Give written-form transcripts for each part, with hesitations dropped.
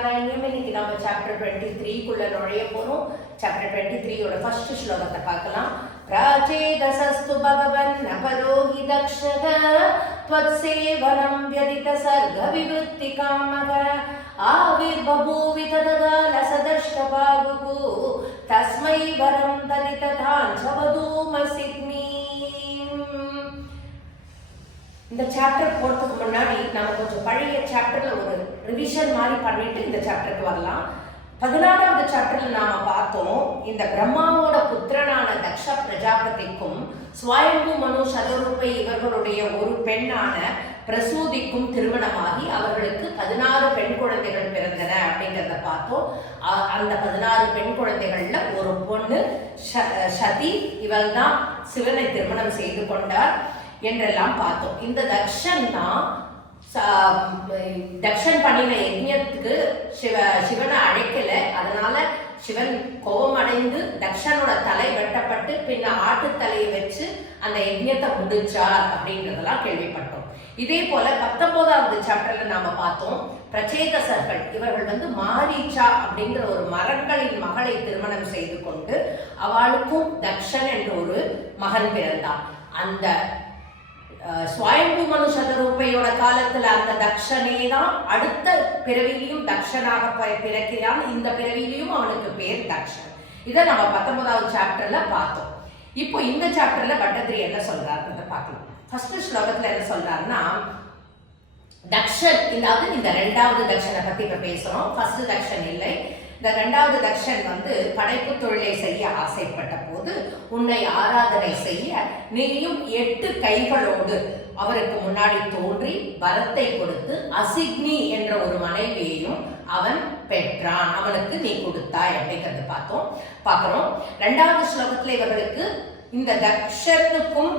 நாராயணியம். இன்னைக்கு நம்ம சாப்டர் 23 நுழைய போறோம். சாப்டர் 23 ஃபர்ஸ்ட் ஸ்லோகத்தை பார்க்கலாம். ராஜேதசஸ்து பகவன் நபரோஹி தக்ஷக த்வத்சேவனம் வ்யதித சர்க விவృత్తి காமக ஆவிர்பபூவி ததகால சதஷ்டபாகுகு தஸ்மை வரம் தரிததாஞ்ச வதூமசிக்மி. இந்த சாப்டர் போறதுக்கு முன்னாடி நம்ம கொஞ்சம் பழைய சாப்டர்ல ஒரு ரிவிஷன் மாதிரி பண்ணிட்டு இந்த சாப்டருக்கு வரலாம். 16வது சாப்டர்ல நாம பார்த்தோம், இந்த பிரம்மாவோட புத்திரனான தக்ஷ பிரஜாபதிக்கும் ஸ்வயம்பு மனு சதரூபை இவர்களுடைய ஒரு பெண்ணான பிரசூதிக்கும் திருமணமாகி அவர்களுக்கு 16 பெண் குழந்தைகள் பிறந்தன அப்படிங்கிறத பார்த்தோம். அந்த 16 பெண் குழந்தைகள்ல ஒரு பொண்ணு சதி, இவள் தான் சிவனை திருமணம் செய்து கொண்டார் என்றெல்லாம் பார்த்தோம். இந்த தக்ஷன் தான் தக்ஷன் பண்ணின யஜ்ஞத்துக்கு சிவனை அழைக்கல. அதனால சிவன் கோபம் அடைந்து தக்ஷனோட தலை வெட்டப்பட்டு பின்ன ஆட்டு தலையை வச்சு அந்த யஜ்ஞத்தை முடிச்சார் அப்படின்றதெல்லாம் கேள்விப்பட்டோம். இதே போல 19வது சாப்டர்ல நாம பார்த்தோம், பிரச்சேதசர்கள் இவர்கள் மாரீச்சா அப்படிங்கிற ஒரு மரங்களின் மகளை திருமணம் செய்து கொண்டு அவளுக்கும் தக்ஷன் என்ற ஒரு மகன் பிறந்தான். அந்த ஸ்வயம்பு மனு சதரூபையோட காலத்துல அந்த தக்ஷனே தான் அடுத்த பிறவிலையும் தக்ஷனாக பிறக்கிறான். இந்த பிறவிலையும் அவனுக்கு பேர் தக்ஷன். இதை நம்ம 19வது சாப்டர்ல பார்த்தோம். இப்போ இந்த சாப்டர்ல பட்டத்திரி என்ன சொல்றாருன்றத பார்க்கலாம். ஃபர்ஸ்ட் ஸ்லோகத்துல என்ன சொல்றாருன்னா, தக்ஷன், இந்த 2வது தக்ஷனை பத்தி இப்ப பேசுறோம். ஃபர்ஸ்ட் தக்ஷன் இல்லை. இந்த 2வது தக்ஷன் படைப்பு தொழிலை செய்ய ஆசைப்பட்ட போது உன்னை ஆராதனை செய்ய நீயும் 8 கைகளோடு அவருக்கு முன்னாடி தோன்றி வரத்தை கொடுத்து அசிக்னி என்ற ஒரு மனைவியையும் அவன் பெற்றான், அவனுக்கு நீ கொடுத்தாய் அப்படிங்கிறது பார்க்கிறோம். 2வது ஸ்லோகத்துல இவர்களுக்கு இந்த தக்ஷனுக்கும்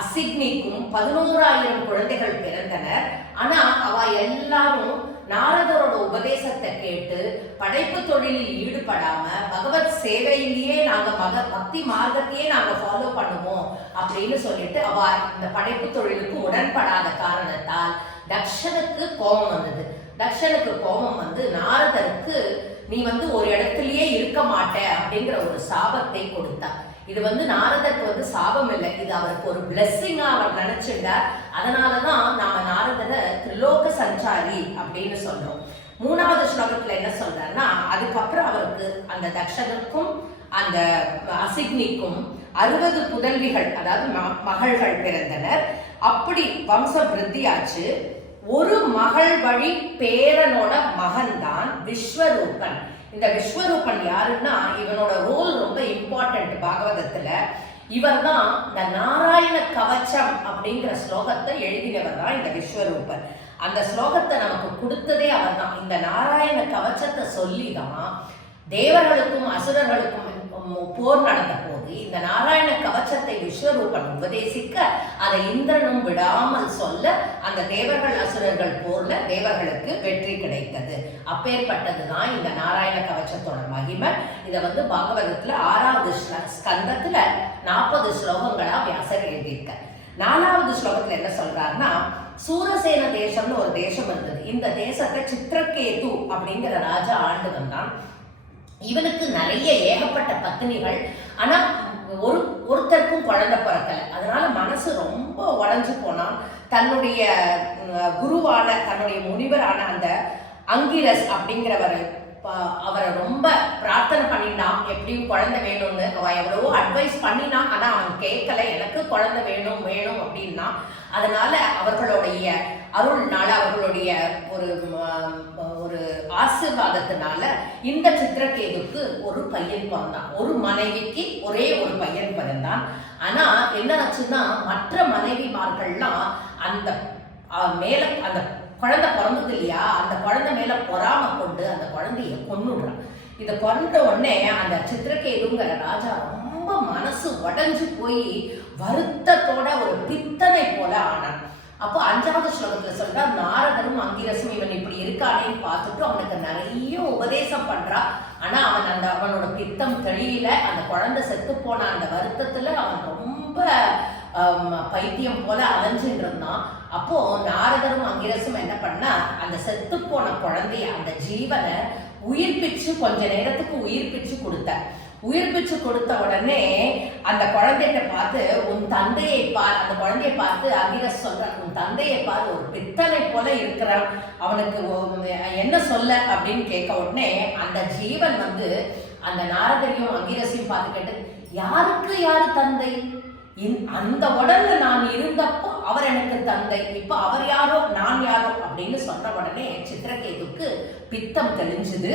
அசிக்னிக்கும் 11,000 குழந்தைகள் பிறந்தனர். ஆனா அவ எல்லாரும் நாரதரோட உபதேசத்தை கேட்டு படைப்பு தொழிலில் ஈடுபடாம பகவத் சேவையிலேயே நாங்க பக்தி மார்க்கத்தையே நாங்க ஃபாலோ பண்ணுவோம் அப்படின்னு சொல்லிட்டு அவ இந்த படைப்பு தொழிலுக்கு உடன்படாத காரணத்தால் தக்ஷனுக்கு கோபம் வந்தது. தக்ஷனுக்கு கோபம் நாரதருக்கு நீ ஒரு இடத்துலயே இருக்க மாட்ட அப்படிங்கிற ஒரு சாபத்தை கொடுத்தார். இது நாரதருக்கு சாபம் இல்லை, இது அவருக்கு ஒரு பிளெஸ்ஸிங்கா அவர் நினைச்சிருந்தார். அதனாலதான் நாம நாரதரை திரிலோக சஞ்சாரி அப்படின்னு சொல்றோம். 3வது ஸ்லோகத்துல என்ன சொல்றாருன்னா, அதுக்கப்புறம் அவருக்கு அந்த தக்ஷனுக்கும் அந்த அசிக்னிக்கும் 60 புதல்விகள், அதாவது மகள்கள் பிறந்தனர். அப்படி வம்ச விருத்தி ஆச்சு. ஒரு மகள் வழி பேரனோட மகன்தான் விஸ்வரூபன். இந்த விஸ்வரூபன் யாருன்னா, இவனோட ரோல் ரொம்ப இம்பார்ட்டன்ட் பாகவதத்துல. இவர் தான் இந்த நாராயண கவச்சம் அப்படிங்கிற ஸ்லோகத்தை எழுதினவர் தான் இந்த விஸ்வரூபன். அந்த ஸ்லோகத்தை நமக்கு கொடுத்ததே அவர் தான். இந்த நாராயண கவச்சத்தை சொல்லி தான் தேவர்களுக்கும் அசுரர்களுக்கும் போர் நடந்த போது இந்த நாராயண கவச்சத்தை விஸ்வரூபன் உபதேசிக்க அதை இந்திரனும் விடாமல் சொல்ல அந்த தேவர்கள் அசுரர்கள் போர்ல தேவர்களுக்கு வெற்றி கிடைத்தது. அப்பேற்பட்டதுதான் இந்த நாராயண கவச்சத்தோட மகிமை. இதை பாகவதத்துல 6வது ஸ்கந்தத்துல 40 ஸ்லோகங்களா வியாசர் எழுதியிருக்க. 4வது ஸ்லோகத்துல என்ன சொல்றாருன்னா, சூரசேன தேசம்னு ஒரு தேசம் இருந்தது. இந்த தேசத்தை சித்திரகேது அப்படிங்கிற ராஜா ஆண்டு வந்தான். இவனுக்கு நிறைய ஏகப்பட்ட பத்தினிகள், ஆனா ஒருத்தருக்கும் குழந்தை பிறக்கல. அதனால மனசு ரொம்ப உடைஞ்சு போனான். தன்னுடைய குருவான தன்னுடைய முனிவரான அந்த அங்கிரஸ் அப்படிங்கிறவர் அவரை ரொம்ப பிரார்த்தனை பண்ணினான், எப்படியும் குழந்தை வேணும்னு. அவ எவ்வளவோ அட்வைஸ் பண்ணினான், ஆனா அவன் கேட்கல. எனக்கு குழந்தை வேணும் வேணும் அப்படின்னா, அதனால அவர்களுடைய அருள்னால, அவர்களுடைய ஒரு ஆசீர்வாதத்தினால இந்த சித்திரகேதுக்கு ஒரு பையன் பிறந்தான். ஒரு மனைவிக்கு ஒரே ஒரு பையன் பிறந்தான். ஆனா என்ன ஆச்சுன்னா, மற்ற மனைவிமார்கள்லாம் அந்த மேல அந்த குழந்தை பிறந்தது இல்லையா, அந்த குழந்தை மேல பொறாம கொண்டு அந்த குழந்தைய கொன்னுடுறான். இதை கொன்ற உடனே அந்த சித்திரகேதுங்கிற ராஜா ரொம்ப மனசு உடைஞ்சு போய் வருத்தத்தோட ஒரு பித்தனை போல ஆனான். அப்போ 5வது ஸ்லோகத்துல சொல்றா, நாரதரும் அங்கிரசும் இவன் இப்படி இருக்கானேன்னு பார்த்துட்டு அவனுக்கு நிறைய உபதேசம் பண்றா. ஆனா அவனோட பித்தம் தெளியல. அந்த குழந்தை செத்து போன அந்த வருத்தத்துல அவன் ரொம்ப பைத்தியம் போல அலைஞ்சுட்டு இருந்தான். அப்போ நாரதரும் அங்கிரசும் என்ன பண்ணா, அந்த செத்து போன குழந்தைய, அந்த ஜீவனை உயிர்ப்பிச்சு கொஞ்ச நேரத்துக்கு உயிர்ப்பிச்சு கொடுத்த. உயிர்ப்பிச்சு கொடுத்த உடனே அந்த குழந்தைகிட்ட பார்த்து, உன் தந்தையை பார், அந்த குழந்தையை பார்த்து அங்கிரஸ் சொல்ற, உன் தந்தையை பார், ஒரு பித்தளை போல இருக்கிறான், அவனுக்கு என்ன சொல்ல அப்படின்னு கேட்க உடனே அந்த ஜீவன் வந்து அந்த நாரதரையும் அங்கிரசையும் பார்த்து கேட்டு, யாருக்கு யாரு தந்தை? அந்த உடல்ல நான் இருந்தப்போ அவர் எனக்கு தந்தை, இப்ப அவர் யாரோ நான் யாரோ அப்படின்னு சொன்ன உடனே சித்திரகேதுக்கு பித்தம் தெளிஞ்சுது.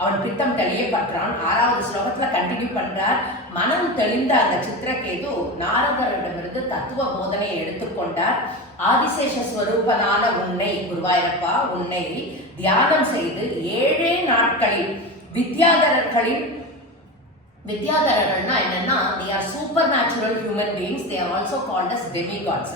அவன் பித்தம் தெளியப்பட்டான். 6வது ஸ்லோகத்துல கண்டினியூ பண்றார். மனம் தெளிந்த அந்த சித்திரகேது நாரதரிடமிருந்து தத்துவ போதனையை எடுத்துக்கொண்டார். ஆதிசேஷ ஸ்வரூபனான உன்னை, குருவாயூரப்பா, உன்னை தியானம் செய்து 7 நாட்களில் வித்யாதரர்கள்னா என்னன்னா, they are supernatural human beings, they are also called as demigods.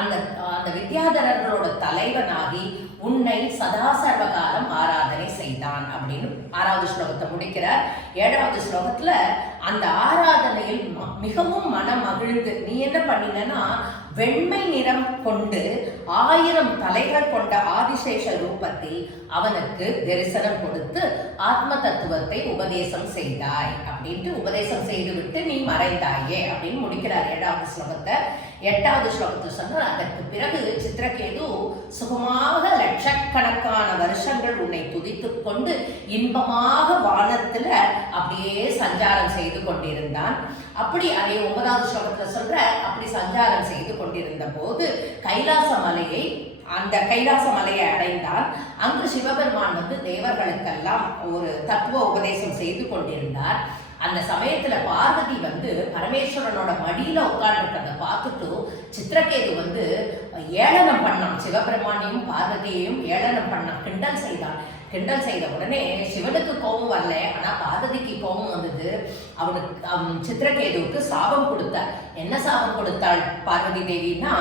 அந்த வித்யாதரர்களோட தலைவனாகி உன்னை சதா சர்வகாலம் ஆராதனை செய்தான் அப்படின்னு 6வது ஸ்லோகத்தை முடிக்கிறார். 7வது ஸ்லோகத்துல அந்த ஆராதனையில் மிகவும் மனம் மகிழ்ந்து நீ என்ன பண்ணினா, வெண்மை நிறம் கொண்டு 1000 தலைகள் கொண்ட ஆதிசேஷ ரூபத்தில் அவனுக்கு தரிசனம் கொடுத்து ஆத்ம தத்துவத்தை உபதேசம் செய்தாய் அப்படின்ட்டு, உபதேசம் செய்துவிட்டு நீ மறைந்தாயே அப்படின்னு முடிக்கிறார் 7வது ஸ்லோகத்தை. 8வது ஸ்லோகத்தை சொன்னால், அதற்கு பிறகு சித்திரகேது சுகமாக லட்சக்கணக்கான வருஷங்கள் உன்னை துதித்துக் கொண்டு இன்பமாக வானத்துல அப்படியே சஞ்சாரம் செய்து கொண்டிருந்தான். அப்படி அதே 9வது ஸ்லோகத்துல சொல்ற, அப்படி சஞ்சாரம் செய்து கொண்டிருந்த போது அந்த கைலாச மலையை அடைந்தான். அங்கு சிவபெருமான் வந்து தேவர்களுக்கெல்லாம் ஒரு தத்துவ உபதேசம் செய்து கொண்டிருந்தார். அந்த சமயத்துல பார்வதி வந்து பரமேஸ்வரனோட மடியில உட்கார்ந்துருக்கிறத பார்த்துட்டு சித்திரகேது வந்து ஏளனம் பண்ணான். சிவபெருமானையும் பார்வதியையும் ஏளனம் பண்ணான், கிண்டல் செய்தான். கிண்டல் செய்த உடனே சிவனுக்கு கோபம் வரல, ஆனா பார்வதிக்கு கோபம் வந்தது. அவனுக்கு சித்திரகேதுவுக்கு சாபம் கொடுத்தார். என்ன சாபம் கொடுத்தாள் பார்வதி தேவினா,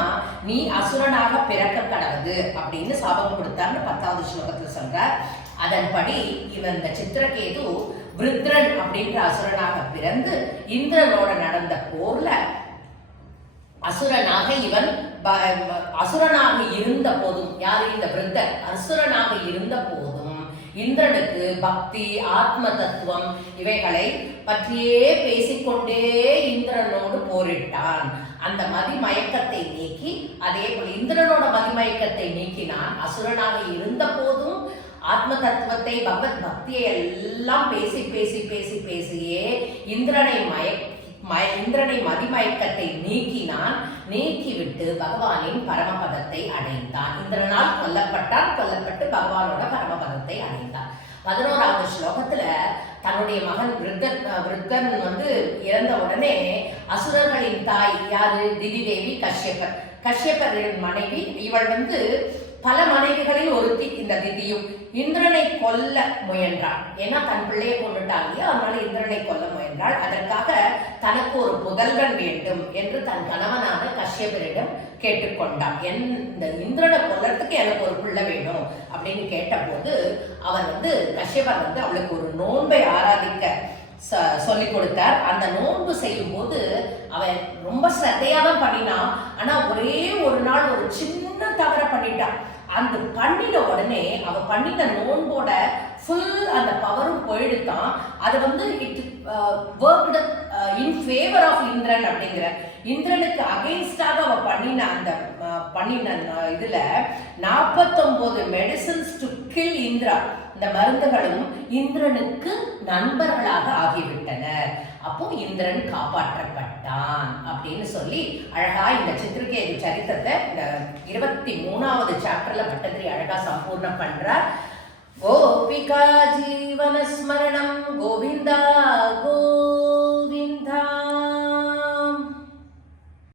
நீ அசுரனாக பிறக்க கடவுது அப்படின்னு சாபம் கொடுத்தார்னு 10வது ஸ்லோகத்துல சொல்றார். அதன்படி இவன் இந்த சித்திரகேது விருத்ரன் அப்படின்ற அசுரனாக பிறந்து இந்திரனோட நடந்த போர்ல அசுரனாக இருந்த போதும், யாரு இந்த விருத்தர், அசுரனாக இருந்த போதும் இந்திரனுக்கு பக்தி, ஆத்ம தத்துவம் இவைகளை பற்றியே பேசிக்கொண்டே இந்திரனோடு போரிட்டான். அந்த மதிமயக்கத்தை நீக்கி, அதே போல இந்திரனோட மதிமயக்கத்தை நீக்கினான். அசுரனாக இருந்த போதும் ஆத்ம தத்துவத்தை, பகவத் பக்தியை எல்லாம் பேசியே இந்திரனை மதிமயக்கத்தை நீக்கினான். நீக்கிவிட்டு பகவானின் பரமபதத்தை அடைந்தான். இந்திரனால் கொல்லப்பட்டு பகவானோட பரமபதத்தை அடைந்தான். 11வது ஸ்லோகத்துல தன்னுடைய மகன் விருத்தன் வந்து இறந்த உடனே அசுரர்களின் தாய் யாரு, திதி தேவி கஷ்யப்பரின் மனைவி. இவள் வந்து பல மனைவிகளில் ஒருத்தி இந்த திதியும். இந்திரனை கொல்ல முயன்றாள். ஏன்னா தன் பிள்ளையை கொண்டுட்டாங்க இல்லையா, அதனால இந்திரனை கொல்ல முயன்றாள். அதற்காக தனக்கு ஒரு புதல்வன் வேண்டும் என்று தன் கணவனான கஷ்யபரிடம் கேட்டுக்கொண்டான். இந்த இந்திரனை கொல்லறதுக்கு எனக்கு ஒரு பிள்ளை வேணும் அப்படின்னு கேட்டபோது அவர் வந்து கஷ்யபர் வந்து அவளுக்கு ஒரு நோன்பை ஆராதிக்க சொல்லி கொடுத்தார். அந்த நோன்பு செய்யும் போது அவன் ரொம்ப ஸ்ரத்தையா தான் பண்ணினான். ஆனா ஒரே ஒரு நாள் ஒரு சின்ன தவற பண்ணிட்டான். அந்த பண்ணின உடனே அவ பண்ணின நோன்போட ஃபுல் அந்த பவரும் போயிடுத்தான். அது வந்து it worked in favour of Indran அப்படிங்கிற, இந்திரனுக்கு அகைன்ஸ்டாக அவ பண்ணின இதுல 49 மெடிசன்ஸ் டு கில் இந்திரா, இந்த மருந்துகளும் இந்திரனுக்கு நண்பர்களாக ஆகிவிட்டனர். அப்போ இந்திரன் காப்பாற்றப்பட்டான் அப்படின்னு சொல்லி அழகா இந்த சித்திரகேது சரித்திரத்தை இந்த 23வது சாப்டர்ல பட்டதிரி அழகா சம்பூர்ணம் பண்றார். கோபிகா ஜீவன ஸ்மரணம் கோவிந்தா கோ